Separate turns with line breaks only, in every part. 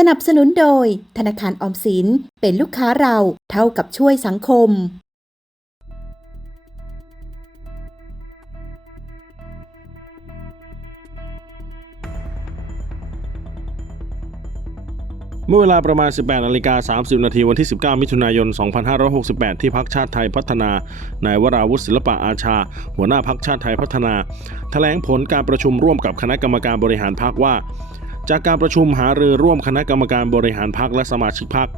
สนับสนุนโดย ธนาคารออมสินเป็นลูกค้าเราเท่ากับช่วยสังคม
เมื่อเวลาประมาณ 18นาฬิกา30 นาทีวันที่ 19 มิถุนายน 2568 ที่พักชาติไทยพัฒนา นายวราวุฒิศิลปะอาชา หัวหน้าพักชาติไทยพัฒนา แถลงผลการประชุมร่วมกับคณะกรรมการบริหารพักว่า จากการประชุมหารือร่วมคณะกรรมการบริหารพักและสมาชิกพัก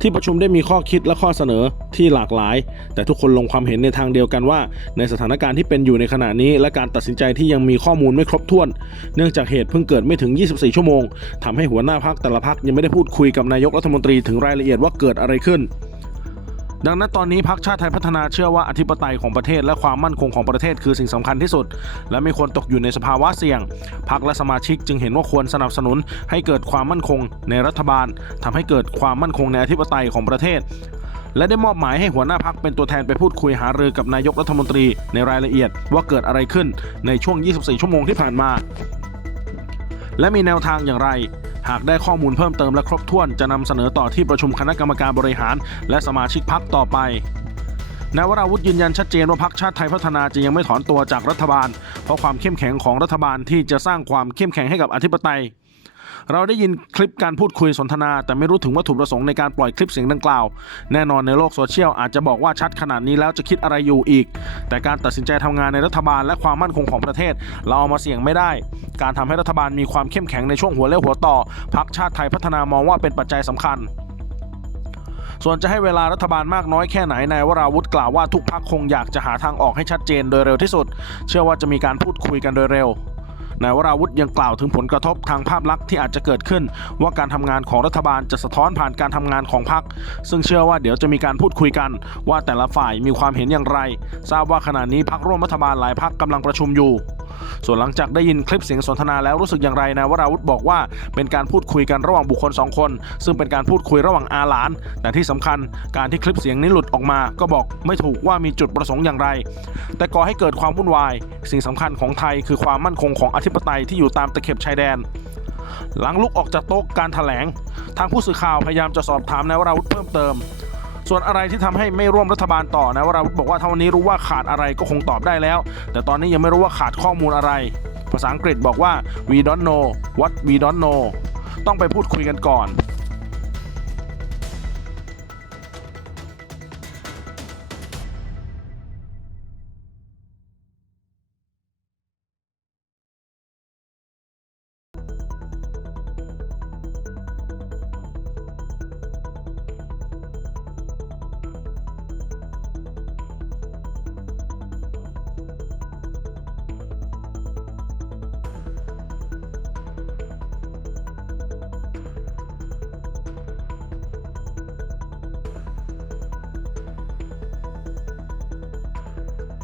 ที่ประชุมได้มีข้อคิดและข้อเสนอที่หลากหลาย แต่ทุกคนลงความเห็นในทางเดียวกันว่า ในสถานการณ์ที่เป็นอยู่ในขณะนี้ และการตัดสินใจที่ยังมีข้อมูลไม่ครบถ้วน เนื่องจากเหตุเพิ่งเกิดไม่ถึง 24 ชั่วโมงทำให้หัวหน้าพักแต่ละพักยังไม่ได้พูดคุยกับนายกรัฐมนตรีถึงรายละเอียดว่าเกิดอะไรขึ้น ดังนั้นตอนนี้พักชาติไทยพัฒนาเชื่อว่าอธิปไตยของประเทศและความมั่นคงของประเทศคือสิ่งสำคัญที่สุด และไม่ควรตกอยู่ในสภาวะเสี่ยงพักและสมาชิกจึงเห็นว่าควรสนับสนุนให้เกิดความมั่นคงในรัฐบาลทำให้เกิดความมั่นคงในอธิปไตยของประเทศและได้มอบหมายให้หัวหน้าพักเป็นตัวแทนไปพูดคุยหารือกับนายกรัฐมนตรีในรายละเอียดว่าเกิดอะไรขึ้นในช่วง 24 ชั่วโมงที่ผ่านมา และมีแนวทางอย่างไร หากได้ข้อมูลเพิ่มเติมและครบถ้วนจะนำเสนอต่อที่ประชุมคณะกรรมการบริหาร และสมาชิกพักต่อไป นายวราวุธยืนยันชัดเจนว่าพักชาติไทยพัฒนาจะยังไม่ถอนตัวจากรัฐบาล เพราะความเข้มแข็งของรัฐบาลที่จะสร้างความเข้มแข็งให้กับอธิปไตย เราได้ยินคลิปการพูดคุยสนทนา แต่ไม่รู้ถึงวัตถุประสงค์ในการปล่อยคลิปเสียงดังกล่าว แน่นอนในโลกโซเชียลอาจจะบอกว่าชัดขนาดนี้แล้วจะคิดอะไรอยู่อีก แต่การตัดสินใจทำงานในรัฐบาลและความมั่นคงของประเทศ เราเอามาเสี่ยงไม่ได้ การทำให้รัฐบาลมีความเข้มแข็งในช่วงหัวเลี้ยวหัวต่อพักชาติไทยพัฒนามองว่าเป็นปัจจัยสำคัญ ส่วนจะให้เวลารัฐบาลมากน้อยแค่ไหนนายวราวุธกล่าวว่าทุกพักคงอยากจะหาทางออกให้ชัดเจนโดยเร็วที่สุด เชื่อว่าจะมีการพูดคุยกันโดยเร็วนายวราวุธยังกล่าวถึงผลกระทบทางภาพลักษณ์ที่อาจจะเกิดขึ้น ว่าการทำงานของรัฐบาลจะสะท้อนผ่านการทำงานของพรรคซึ่งเชื่อว่าเดี๋ยวจะมีการพูดคุยกัน ว่าแต่ละฝ่ายมีความเห็นอย่างไร ทราบว่าขณะนี้พรรคร่วมรัฐบาลหลายพรรคกำลังประชุมอยู่ ส่วนหลังจากได้ยินคลิปเสียงสนทนาแล้วรู้สึกอย่างไรนายวราวุธบอกว่าเป็นการพูดคุยกันระหว่างบุคคลสองคน ซึ่งเป็นการพูดคุยระหว่างอาหลาน แต่ที่สำคัญการที่คลิปเสียงนี้หลุดออกมา ก็บอกไม่ถูกว่ามีจุดประสงค์อย่างไร แต่ก่อให้เกิดความวุ่นวาย สิ่งสำคัญของไทยคือความมั่นคงของอธิปไตยที่อยู่ตามตะเข็บชายแดนหลังลุกออกจากโต๊ะการถแถลง ทางผู้สื่อข่าวพยายามจะสอบถามนายวราวุธเพิ่มเติม ส่วนอะไรที่ทำให้ไม่ร่วมรัฐบาลต่อนะวราวุธบอกว่าถ้าวันนี้รู้ว่าขาดอะไรก็คงตอบได้แล้ว แต่ตอนนี้ยังไม่รู้ว่าขาดข้อมูลอะไร ภาษาอังกฤษบอกว่า we don't know what we don't know ต้องไปพูดคุยกันก่อน